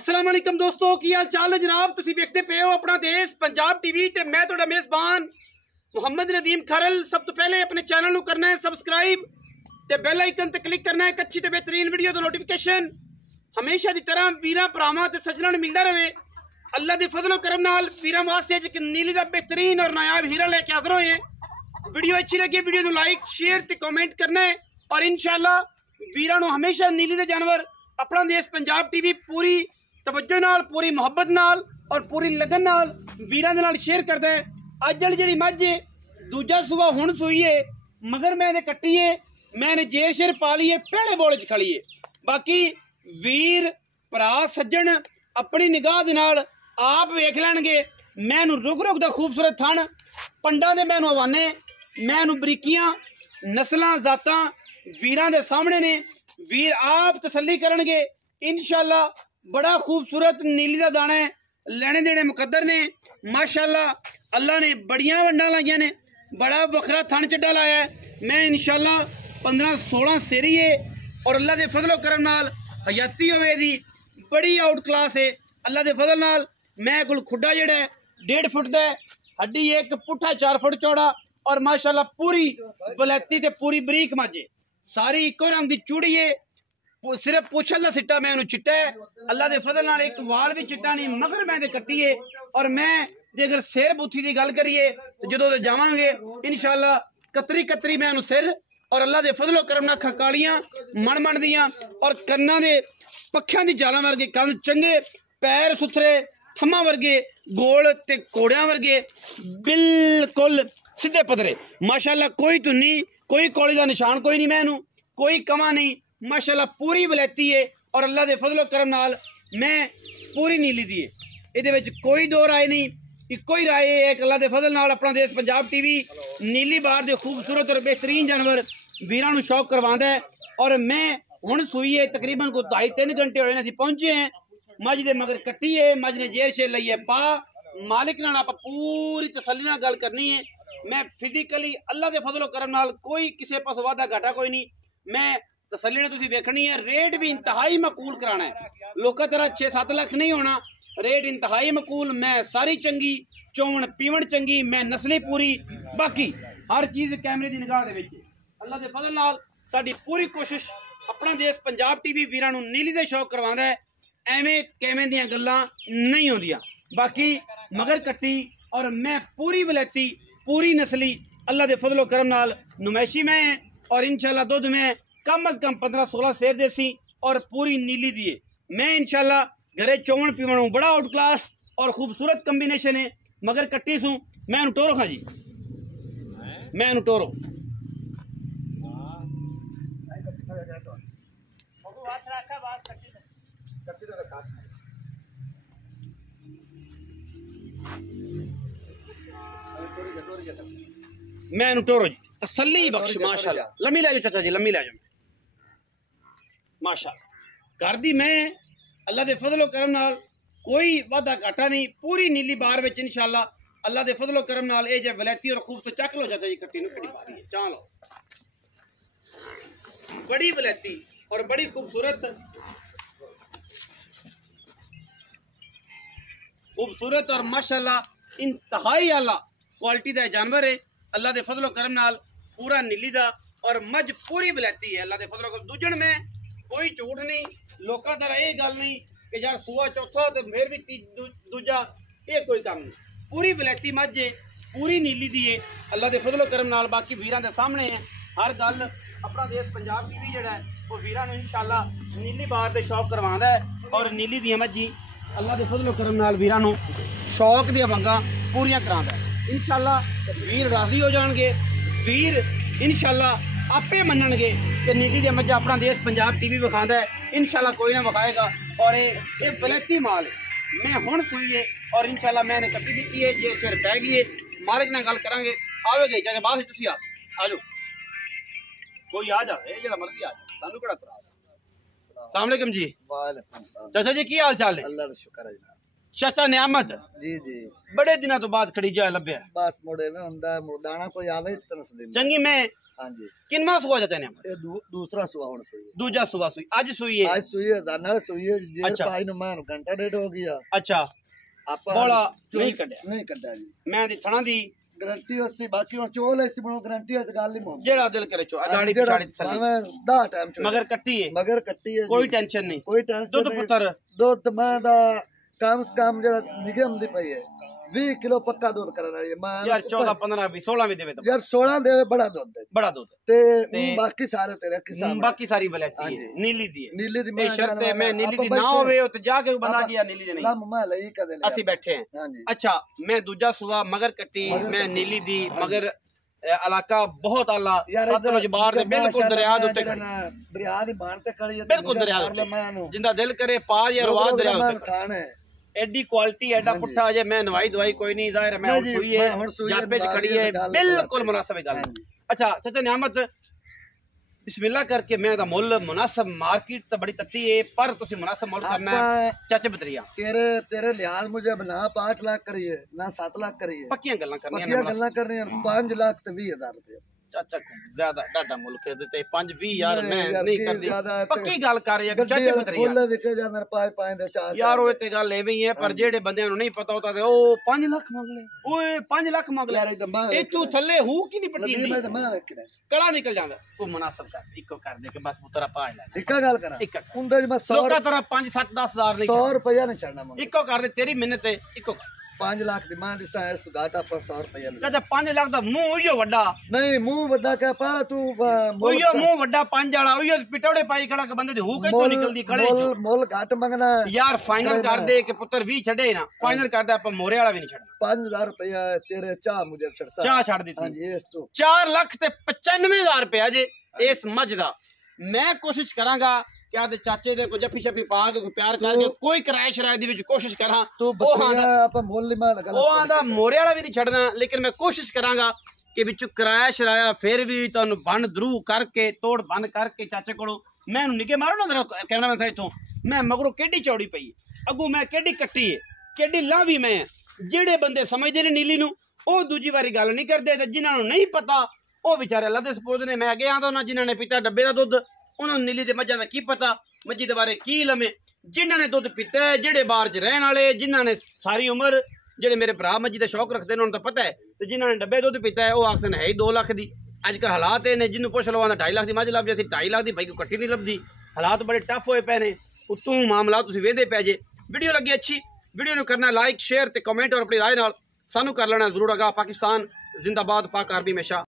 अस्सलाम वालेकुम दोस्तों, की हाल चाल है जनाब। तुसीं देखते पे हो अपना देश पंजाब टीवी ते मैं तुहाडा मेज़बान मुहम्मद नदीम खरल। सब तो पहले अपने चैनल नूं करना है सबसक्राइब ते बेल आइकन ते क्लिक करना है एक अच्छी ते बेहतरीन वीडियो दा नोटिफिकेशन हमेशा की तरह वीरां भरावां ते सज्जनां नूं मिलदा रहे। अल्लाह दे फजलो करम नाल वीरां वास्ते अज एक नीली दा बेहतरीन और नायाब हीरा लेके हाज़र होए हैं। वीडियो अच्छी लगी वीडियो नूं लाइक शेयर ते कमेंट करना है और इंशाअल्लाह वीरां नूं हमेशा नीली दे जानवर अपना देश पंजाब टीवी पूरी तवज्जो नाल पूरी मुहब्बत नाल और पूरी लगन नाल वीरां दे नाल शेयर करदा है। अज वाली जिहड़ी मझ है दूजा सूआ हुण सूई है मगर मैंने कट्टी है, मैंने जेर शेर पा ली है, पहले बोले च खड़ी है। बाकी वीर भरा सज्जन अपनी निगाह दे नाल आप वेख लैणगे। मैनू रुक रुक दा खूबसूरत थण पंडा दे मैनू हवाने मैनू बरीकियां नस्लां जातां वीरां दे सामने ने। वीर आप तसल्ली करनगे इंशाअल्लाह। बड़ा खूबसूरत नीली दा दाना है, लेने देने मुकद्दर ने माशाअल्लाह। अल्लाह ने बड़ियां वंडां लाइयां ने, बड़ा वखरा थन चड्डा लाया है। मैं इंशाअल्लाह 15-16 सेरी है और अल्लाह दे फजलो करम नाल हयाती होवे दी बड़ी आउट क्लास है। अल्लाह दे फजल नाल मैं कोल खुड्डा जेड़ा है 1.5 फुट दा हड्डी एक पुट्ठा 4 फुट चौड़ा और माशाअल्लाह पूरी बलैती ते पूरी बरीक माजे सारी इको रंग दी चूड़ी है। सिर्फ पुछल दा सिट्टा मैं चिट्टा है। अल्लाह दे फजल नाल एक वाल भी चिट्टा नहीं मगर मैं कट्टी है। और मैं जे अगर सिर बूथी की गल करिए तो जो जावांगे इंशाअल्लाह कतरी कतरी मैं सिर और अल्लाह दे फजलो करम नाल अखां कालियां मन मन दियां और कन्नां दे पक्खियां दी जालां वर्गे कंध चंगे पैर सुथरे थम्मा वर्गे गोल ते घोड़ियां वर्गे बिल्कुल सीधे पदरे माशाअल्लाह। कोई धुन्नी कोई कौली का निशान कोई नहीं, मैनू कोई कमा नहीं माशाअल्लाह। पूरी वलैती है और अल्लाह दे फजलो करम नाल मैं पूरी नीली दी है। इहदे विच कोई दो राय नहीं, इको ही राय है कि अल्लाह दे फजल नाल अपना देश पंजाब टीवी नीली बार दे खूबसूरत और बेहतरीन जानवर वीरां नूं शौक करवांदा है। और मैं हुण सूई है तकरीबन को 2.5-3 घंटे होए ने असीं पहुंचे हैं। मझ दे मगर कट्टी है, मझ ने जेर शेर लई है पा। मालिक नाल आपां पूरी तसल्ली नाल गल करनी है। मैं फिजिकली अल्लाह दे फजलो करम नाल कोई किसी पासों वादा घाटा कोई नहीं। मैं तसल्ली ने तुसीं वेखनी है। रेट भी इंतहाई मकूल कराना है, लोकां तरह 6-7 लाख नहीं होना। रेट इंतहाई मकूल, मैं सारी चंगी चोण पीवण चंगी, मैं नस्ली पूरी, बाकी हर चीज़ कैमरे की निगाह दे विच। अल्लाह दे फजल नाल साडी पूरी कोशिश अपना देश पंजाब टीवी वीरां नूं नीली दे शौक करवांदा है। एवें किवें दियां गल्लां नहीं होंदियां। बाकी मगर कट्टी और मैं पूरी वलैती पूरी नस्ली अल्लाह दे फजलो करम नाल नुमैशी में है और इंशाअल्लाह दुध में कम अज कम 15-16 सेर देसी और पूरी नीली दिए। मैं इंशाअल्लाह घरे चौवन पीवण बड़ा आउट क्लास और खूबसूरत कम्बिनेशन है। मगर कट्टी सूँ मैं टोरो खां जी, मैं टोरो मैं टोरो जी तसल्ली बख्श माशाअल्लाह। लम्मी लै जाओ चाचा जी, लम्मी लै जाओ माशाअल्लाह। घर दी मैं अल्लाह दे फजलो करम नाल कोई वादा घाटा नहीं। पूरी नीली बार विच इंशाअल्लाह अल्लाह दे फजलो करम नाल ए जे वलैती और खूब तो चक लो चाचा जी कट्टी नूं कड़ी मारी है चाह लो। बड़ी वलैती और बड़ी खूबसूरत खूबसूरत और माशाअल्लाह इंतहाई आला क्वालिटी का जानवर है। अल्लाह दे फजलो करम नाल पूरा नीली दा और मझ पूरी वलैती है। अल्लाह दे फजलो करम दूजण में कोई झूठ नहीं, लोगों तरह ये गल नहीं कि यार सूआ चौथा तो फिर भी दूजा, ये कोई काम नहीं। पूरी वलैती मझ है, पूरी नीली दी है अल्लाह दे फजलो करम नाल। बाकी वीरां दे सामने है हर गल। अपना देश पंजाब टीवी जिहड़ा है वो वीरां नूं इंशाअल्लाह नीली बार दे शौक करवांदा है और नीली दी मझी अल्लाह दे फजलो करम नाल वीरां नूं शौक दी वंगां पूरियां करांदा है। इंशाअल्लाह वीर राजी हो जाणगे, वीर इंशाअल्लाह आपे मनणगे कि नीली दे मझा अपना देश पंजाब टीवी विखांदा है। इंशाअल्लाह कोई ना विखाएगा और ये बलैती माल है। मैं हुण सूई है और इंशाअल्लाह मैंने कट्टी दी है, जे सिर पै गई है। मालिक नाल गल करांगे आवेगे चाहे बाद तुसीं आ जाओ, कोई आ जाए जो मर्जी आ जाए, सानू केड़ा तराज। अस्सलाम वालेकुम जी। वालेकुम सलाम चाचा जी, की हाल चाल है? अल्लाह दा शुक्र है जनाब। ਚਾਚਾ ਨਿਆਮਤ जी जी बड़े दिनों तो बाद खड़ी जा लभ्या बस मुड़े में हुंदा मुर्दाना कोई आवे तरस दिन चंगी मैं हाँ जी किनवा सुआ चाचा नियामत ये दूसरा सुआ हुन सुई दूजा सुआ सुई आज सुई है आज सुई है जानर सुई है जेर अच्छा। पाई नु मान घंटा डेढ़ हो गया अच्छा आपा बोला नहीं कड्या नहीं कड्डा जी मैं दी थणा दी गारंटी होसी बाकी हुन चोल ऐसी बनो गारंटी है गाल नहीं मोम जेड़ा दिल करे चो अदाड़ी पिछाड़ी थली मैं 10 टाइम चो मगर कट्टी है मगर कट्टी है कोई टेंशन नहीं कोई टेंशन दुध नहीं पुत्र दुध मां दा कम से कम जेड़ा निगम दी पई है 20 किलो पक्का दूध करन वाली है मां यार 14 15 20 16 भी देवे तो यार 16 देवे बड़ा दूध दे बड़ा दूध ते बाकी सारे तेरे किसान बाकी सारी वलैती हाँ है जी। नीली दी है नीली दी ये शर्त है मैं नीली दी ना होवे तो जाके बंदा किया नीली दी नहीं लम मैं लई कदे ले ਅਸੀਂ बैठे हैं हां जी अच्छा मैं दूजा सुआ मगर कट्टी मैं नीली दी मगर इलाका बहुत आला सतलुज बार दे बिल्कुल दरिया दे उत्ते खड़ी दरिया दी बाण ते खड़ी है बिल्कुल दरिया दे उत्ते जिंदा दिल करे पार या रवाद दरिया उत्ते खड़ी खान है एडी क्वालिटी एडा पुट्ठा अजे मैं नवाई दवाई कोई नहीं जाहिर है मैं नहीं हुन जी, सुई मैं है हुन सुई है, जापे च खड़ी है गल बिल्कुल गलत है। मुनासिब गल हाँ जी। अच्छा चाचा नियामत बिस्मिल्लाह करके मैं दा मुल मुनासिब मार्केट तो बड़ी तत्ती है पर तुसी मुनासिब मुल करना है आपा चाचे बतरिया तेरे तेरे लिहाज मुझे ना 5 लाख करिए ना 7 लाख करिए पक्कियां गल्लां करनियां पक्कियां ने गल्ला करनी 5 लाख ते 20,000 रुपए चाचा ज्यादा डाडा मुल्क दे ते 5-20 यार नहीं मैं यार, नहीं की करदी ज्यादा है पक्की गल कर यार गड्डी चाचे बतरिया फुੱਲ ਵਿਕੇ ਜਾਂਦੇ 5 ਦੇ 4 यार ਉਹ ਤੇ ਗੱਲ ਐਵੇਂ ਹੀ ਹੈ ਪਰ ਜਿਹੜੇ ਬੰਦਿਆਂ ਨੂੰ ਨਹੀਂ ਪਤਾ ਹੁੰਦਾ ਤੇ ਉਹ 5 ਲੱਖ ਮੰਗ ਲੈ ਓਏ 5 ਲੱਖ ਮੰਗ ਲੈ ਯਾਰ ਇਹ ਦਮਾ ਇਹ ਤੂੰ ਥੱਲੇ ਹੂ ਕੀ ਨਹੀਂ ਲੱਗੀ ਪਟੀਂਦੀ ਮੈਂ ਦਮਾ ਵੇਖਣਾ ਕਲਾ ਨਿਕਲ ਜਾਂਦਾ ਤੂੰ ਮੁਨਾਸਬ ਕਰ ਇੱਕੋ ਕਰ ਦੇ ਕਿ ਬਸ ਪੁੱਤਰਾ ਪਾਜ ਲੈ ਇੱਕਾ ਗੱਲ ਕਰਾਂ ਇੱਕ ਉਹਦੇ ਚ ਮੈਂ 100 ਲੋਕਾਂ ਤਰ੍ਹਾਂ 5-7 10,000 ਨਹੀਂ 100 ਰੁਪਇਆ ਨਹੀਂ ਛੱਡਣਾ ਮੈਂ ਇੱਕੋ ਕਰ ਦੇ ਤੇਰੀ ਮਿਹਨਤ ਤੇ ਇੱਕੋ 5 ਲੱਖ ਦੀ ਮਾਂ ਦਿਸਾ ਇਸ ਤੋਂ ਘਾਟ ਆਪਾਂ 100 ਰੁਪਇਆ ਲੈ ਚਾਚਾ 5 ਲੱਖ ਦਾ ਮੂੰਹ ਉਹੀਓ ਵੱਡਾ ਨਹੀਂ ਮੂੰਹ ਵੱਡਾ ਕਹਿ ਪਾ ਤੂੰ ਉਹੀਓ ਮੂੰਹ ਵੱਡਾ 5 ਵਾਲਾ ਉਹੀਓ ਪਿਟੋੜੇ ਪਾਈ ਖੜਾ ਕਿ ਬੰਦੇ ਦੀ ਹੂ ਕਿੱਥੋਂ ਨਿਕਲਦੀ ਕੜੇ ਚੋਂ ਮੁੱਲ ਘੱਟ ਮੰਗਣਾ ਯਾਰ ਫਾਈਨਲ ਕਰ ਦੇ ਕਿ ਪੁੱਤਰ 20 ਛੱਡੇ ਨਾ ਫਾਈਨਲ ਕਰਦਾ ਆਪਾਂ ਮੋਰੇ ਵਾਲਾ ਵੀ ਨਹੀਂ ਛੱਡਣਾ 5000 ਰੁਪਇਆ ਤੇਰੇ ਚਾਹ ਮੁਝੇ ਛੜਸਾ ਚਾਹ ਛੱਡ ਦਿੱਤੀ ਹਾਂਜੀ ਇਸ ਤੋਂ 4 ਲੱਖ ਤੇ 95,000 ਰੁਪਇਆ ਜੇ ਇਸ ਮੱਝ ਦਾ ਮੈਂ ਕੋਸ਼ਿਸ਼ ਕਰਾਂਗਾ ਕਿ ਆਦੇ ਚਾਚੇ ਦੇ ਕੋਈ ਜੱਫੀ ਸ਼ੱਫੀ ਪਾ ਕੇ ਕੋਈ ਪਿਆਰ ਕਰਕੇ ਕੋਈ ਕਿਰਾਏ ਸ਼ਰਾਏ ਦੀ ਵਿੱਚ ਕੋਸ਼ਿਸ਼ ਕਰਾਂ ਤੂੰ ਬੱਕਰੀਆਂ ਆਪਾਂ ਮੁੱਲ ਮਾਂ ਦਾ ਉਹ ਆਂਦਾ ਮੋਰੇ ਵਾਲਾ ਵੀ ਨਹੀਂ ਛੱਡਣਾ ਲੇਕਿਨ ਮੈਂ ਕੋਸ਼ਿਸ਼ ਕਰਾਂਗਾ ਕਿ ਵਿੱਚੋਂ ਕਿਰਾਇਆ ਸ਼ਰਾਇਆ ਫਿਰ ਵੀ ਤੁਹਾਨੂੰ ਬੰਨ ਦਰੂ ਕਰਕੇ ਤੋੜ ਬੰਦ ਕਰਕੇ ਚਾਚੇ ਕੋਲੋਂ ਮੈਂ ਇਹਨੂੰ ਨਿੱਕੇ ਮਾਰੋ ਨਾ ਕੈਮਰਾਮੈਨ ਸਾਹਿਬ ਤੋਂ ਮੈਂ ਮਗਰੋਂ ਕਿੱਡੀ ਚੌੜੀ ਪਈ ਅੱਗੋਂ ਮੈਂ ਕਿੱਡੀ ਕੱਟੀ ਹੈ ਕਿੱਡੀ ਲਾਵੀ ਮੈਂ ਜਿਹੜੇ ਬੰਦੇ ਸਮਝਦੇ ਨੇ ਨੀਲੀ ਨੂੰ ਉਹ ਦੂਜੀ ਵਾਰੀ ਗੱਲ ਨਹੀਂ ਕਰਦੇ ਤੇ ਜਿਨ੍ਹਾਂ ਨੂੰ ਨਹੀਂ ਪਤਾ ਉਹ ਵਿਚਾਰੇ ਅੱਲਾ ਦੇ ਸਪੋਜ਼ ਨੇ ਮੈਂ ਗਿਆ ਤਾਂ ਉਹਨਾਂ ਜਿਨ੍ਹਾਂ ਨੇ ਪੀਤਾ ਡੱਬੇ ਦਾ ਦੁੱਧ ਉਹਨਾਂ ਨੂੰ ਨੀਲੀ ਦੇ ਮੱਝਾਂ ਦਾ ਕੀ ਪਤਾ ਮੱਝੀ ਦੇ ਬਾਰੇ ਕੀ ਲਮੇ ਜਿਨ੍ਹਾਂ ਨੇ ਦੁੱਧ ਪੀਤਾ ਜਿਹੜੇ ਬਾਹਰ 'ਚ ਰਹਿਣ ਵਾਲੇ ਜਿਨ੍ਹਾਂ ਨੇ ਸਾਰੀ ਉਮਰ ਜਿਹੜੇ ਮੇਰੇ ਭਰਾ ਮੱਝੀ ਦਾ ਸ਼ੌਕ ਰੱਖਦੇ ਨੇ ਉਹਨਾਂ ਨੂੰ ਤਾਂ ਪਤਾ ਹੈ ਤੇ ਜਿਨ੍ਹਾਂ ਨੇ ਡੱਬੇ ਦੁੱਧ ਪੀਤਾ ਹੈ ਉਹ ਆਖਦੇ ਹੈ ਹੀ 2 ਲੱਖ ਦੀ ਅੱਜ ਕੱਲ੍ਹ ਹਾਲਾਤ ਇਹ ਨੇ ਜਿਹਨੂੰ ਪੁੱਛ ਲਵਾਂ 2.5 ਲੱਖ ਦੀ ਮੱਝ ਲੱਭ ਜਾਂਦੀ 2.5 ਲੱਖ ਦੀ ਭਾਈ ਕੋਈ ਕੱਟੀ ਨਹੀਂ ਲੱਭਦੀ ਹਾਲਾਤ ਬੜੇ ਟਫ ਹੋਏ ਪਏ ਨੇ ਉਤੋਂ ਮਾਮਲਾ ਤੁਸੀਂ ਵੇਖਦੇ ਪੈ ਜੇ ਵੀਡੀਓ ਲੱਗੀ ਅੱਛੀ ਵੀਡੀਓ ਨੂੰ ਕਰਨਾ ਲਾਈਕ ਸ਼ੇਅਰ ਤੇ ਕਮੈਂਟ ਔਰ ਆਪਣੀ ਰਾਏ ਨਾਲ ਸਾਨੂੰ ਕਰ ਲੈਣਾ ਜ਼ਰੂਰ ਅਗਾ ਪਾਕਿਸਤਾਨ ਜ਼ਿੰਦਾਬਾਦ ਪਾਕ ਆਰਮੀ ਹਮੇਸ਼ਾ